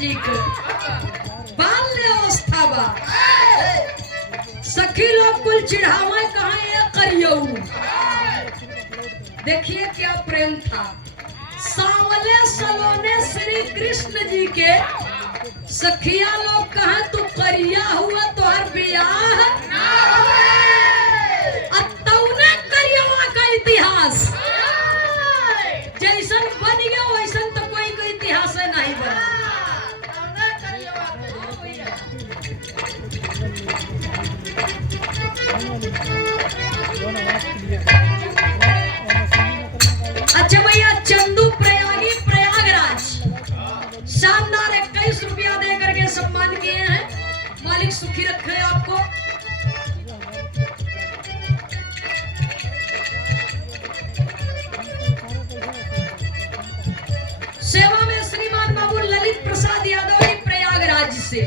जी के बाल्य अवस्था बा सखी लोग कुल चिढ़ावे कहा ये करियो। देखिए क्या प्रेम था। सांवले सलोने श्री कृष्ण जी के सखिया लोग कहा तू करिया हुआ तोहर बियाह तौने करियवा का इतिहास जैसन बन गया वैसन तो कोई कोई इतिहास नहीं बना। अच्छा भैया चंदू प्रयागी प्रयागराज शानदार 21 रुपया दे करके सम्मान किए हैं। मालिक सुखी रखे आपको। सेवा में श्रीमान बाबू ललित प्रसाद यादव जी प्रयागराज से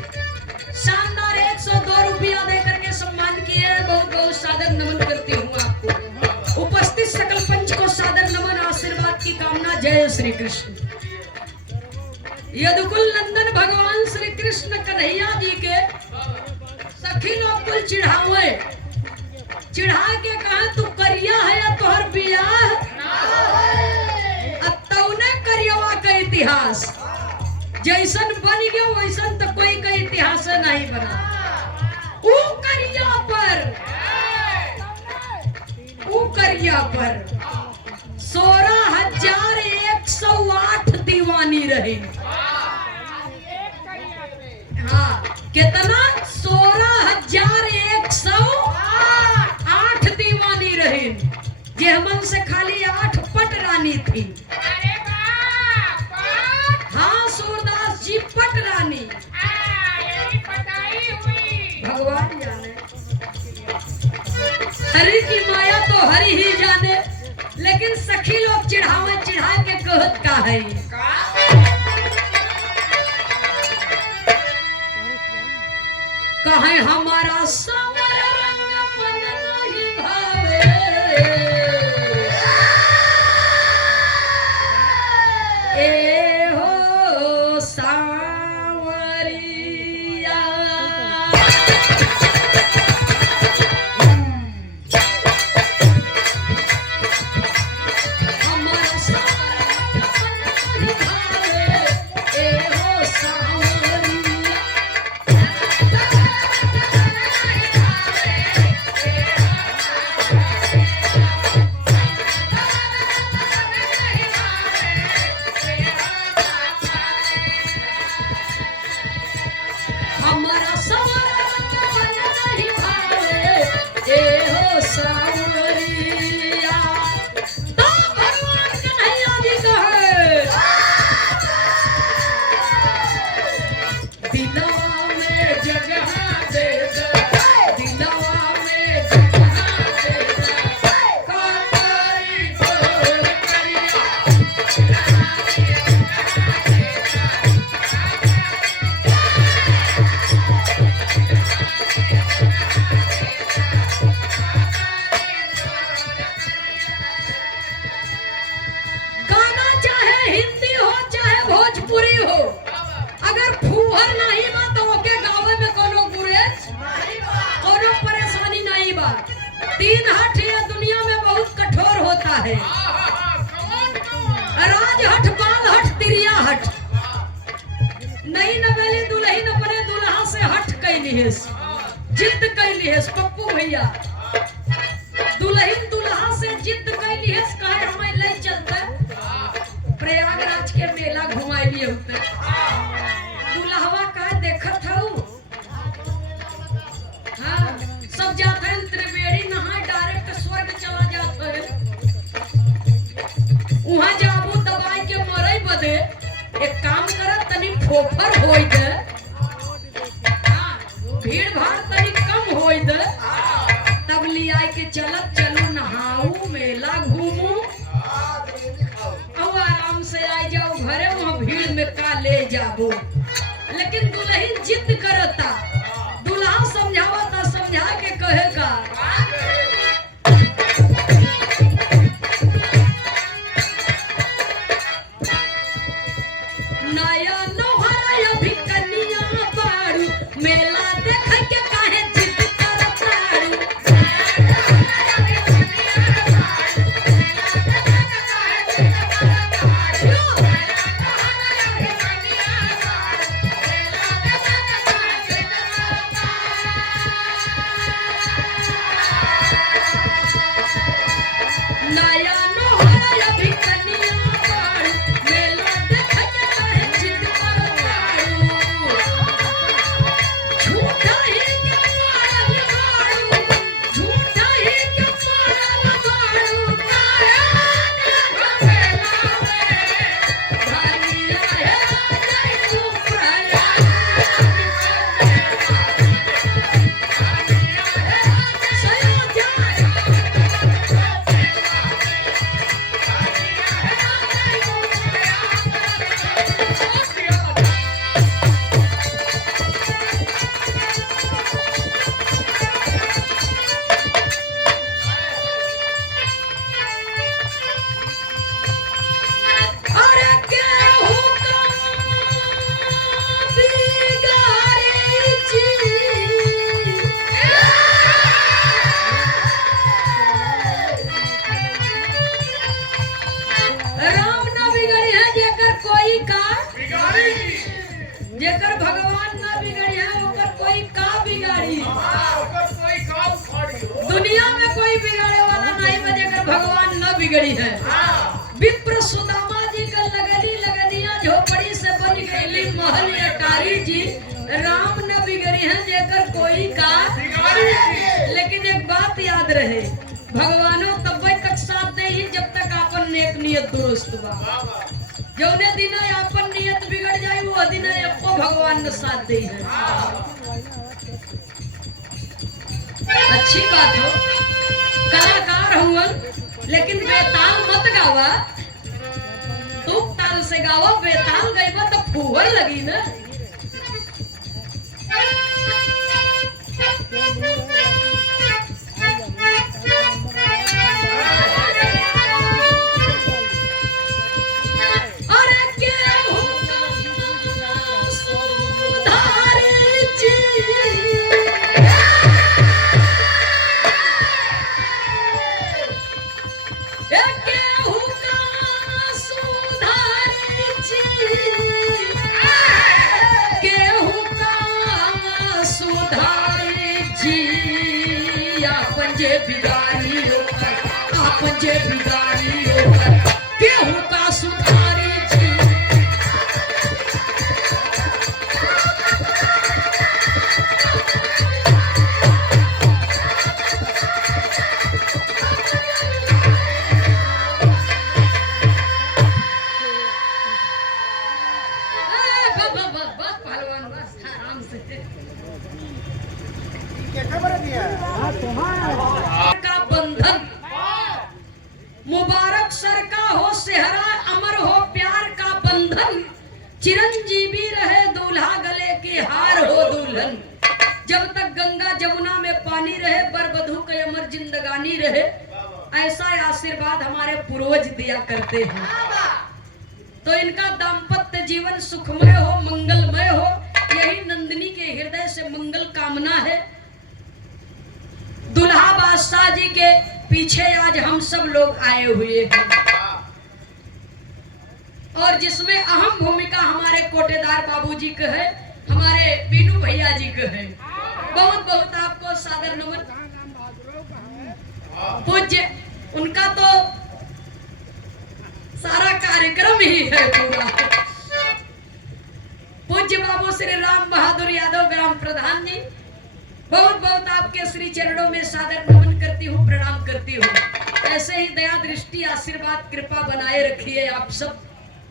शानदार 102 रुपया दे करके सम्मान किए हैं। बहुत बहुत सादर नमन करती हूँ आपको। उपस्थित सकल पंच को सादर नमन आशीर्वाद की कामना। जय श्री कृष्ण। यदुकुल नंदन भगवान श्री कृष्ण कन्हैया जी के सखी लोग कुल चिढ़ावे चिढ़ा के कहा तू करिया है या तोहर बियाह तौने करियवा का इतिहास जैसन बन गया वैसन तो कोई का इतिहास नहीं बना। ऊ करिया पर 16,108 दीवानी रही। हाँ कितना 16,108 दीवानी रही। जेहमन से खाली 8 पट रानी थी। हाँ सूरदास जी पट रानी भगवान जाने। हरि की माया तो हरि ही जाने। लेकिन सखी लोग चिढ़ावे चिढ़ा के कहत का है कहे हमारा सावर रंग मन नहीं भावे ए हो सांवरिया हमारा सावर रंग मन नहीं भावे ए हो सांवरिया फोफर होई दे, भीड़ भाड़ तनी कम होई दे, तब लिया के चलत चलू नहाऊ मेला घूमू और आराम से आ जाओ घरे, वहां भीड़ में का ले जाबो। लेकिन दुल्हन जिद करता, दुल्हा समझावता, समझा के कहे का नया नोहरा अभी कनिया बारू, मेला देख के काहे जिद करतारू। नया नोहरा अभी कनिया बारू, मेला देख के काहे जिद करतारू। झूठा ही के मारल बारू, झूठा ही के मारल बारू, काहे मेला में धनिया है नहीं तू प्रया। सया जाए अरे केहू का बिगाड़ी चीज। राम ना बिगड़ी है जेकर कोई का, जेकर भगवान ना बिगड़ी है ओकर कोई का बिगाड़ी। दुनिया में कोई बिगाड़े वाला नहीं है जेकर भगवान न बिगड़ी है। विप्र सुदामा जी का लगली लगनिया झोपड़ी से बन गईली महल अटारी जी, राम न बिगड़ी है जेकर कोई का। लेकिन एक बात याद रहे, भगवानो तब्बे तक साथ दे ही जब तक आपन नेक नियत दुरुस्त बा। जौने दिन आपन नियत बिगड़ जाए वो दिन आपको भगवान न साथ दे है। अच्छी बात हो, कलाकार हुआ लेकिन बेताल मत गावा, तुक ताल से गावा, बेताल गईबा तो फूहर लगी ना। अरे केहू का सुधारी चीज। केहू का सुधारी चीज, केहू का सुधारी चीज। आपन जे बिगाड़ी होकर, आपन जे बिगाड़ी होकर, केहू का सुधारी चीज। बस पहलवान बस आराम से। का बंधन मुबारक सर का हो सेहरा, अमर हो प्यार का बंधन। चिरंजीवी रहे दूल्हा, गले की हार हो दुल्हन। जब तक गंगा जमुना में पानी रहे, बर वधू के अमर जिंदगानी रहे। ऐसा आशीर्वाद हमारे पूर्वज दिया करते हैं। तो इनका दाम्पत्य जीवन सुखमय हो, मंगलमय हो, यही नंदिनी के हृदय से मंगल कामना है। दुल्हा बादशाह जी के पीछे आज हम सब लोग आए हुए हैं और जिसमें अहम भूमिका हमारे कोटेदार बाबूजी का है, हमारे बीनू भैया जी का है। बहुत बहुत आपको सादर नमन। पूज्य उनका तो सारा कार्यक्रम ही है पूरा। पूज्य बाबू श्री राम बहादुर यादव ग्राम प्रधान जी, बहुत बहुत आपके श्री चरणों में सादर नमन करती हूँ, प्रणाम करती हूँ। ऐसे ही दया दृष्टि आशीर्वाद कृपा बनाए रखिए आप सब।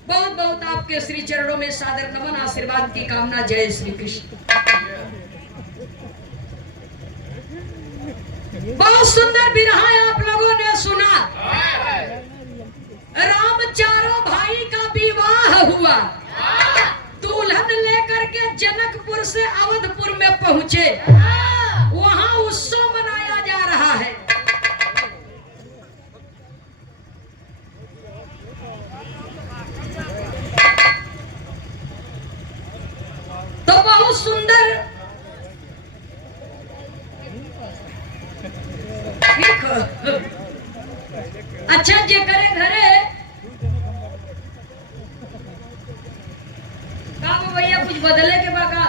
बहुत बहुत आपके श्री चरणों में सादर नमन, आशीर्वाद की कामना। जय श्री कृष्ण। बहुत सुंदर बिरहा आप लोगों ने सुना। राम चारों भाई का विवाह हुआ, दुल्हन लेकर के जनकपुर से अवधपुर में पहुंचे। वहां उत्सव मनाया जा रहा है। तो बहुत सुंदर अच्छा जे करे घरे का भैया कुछ बदले के बाका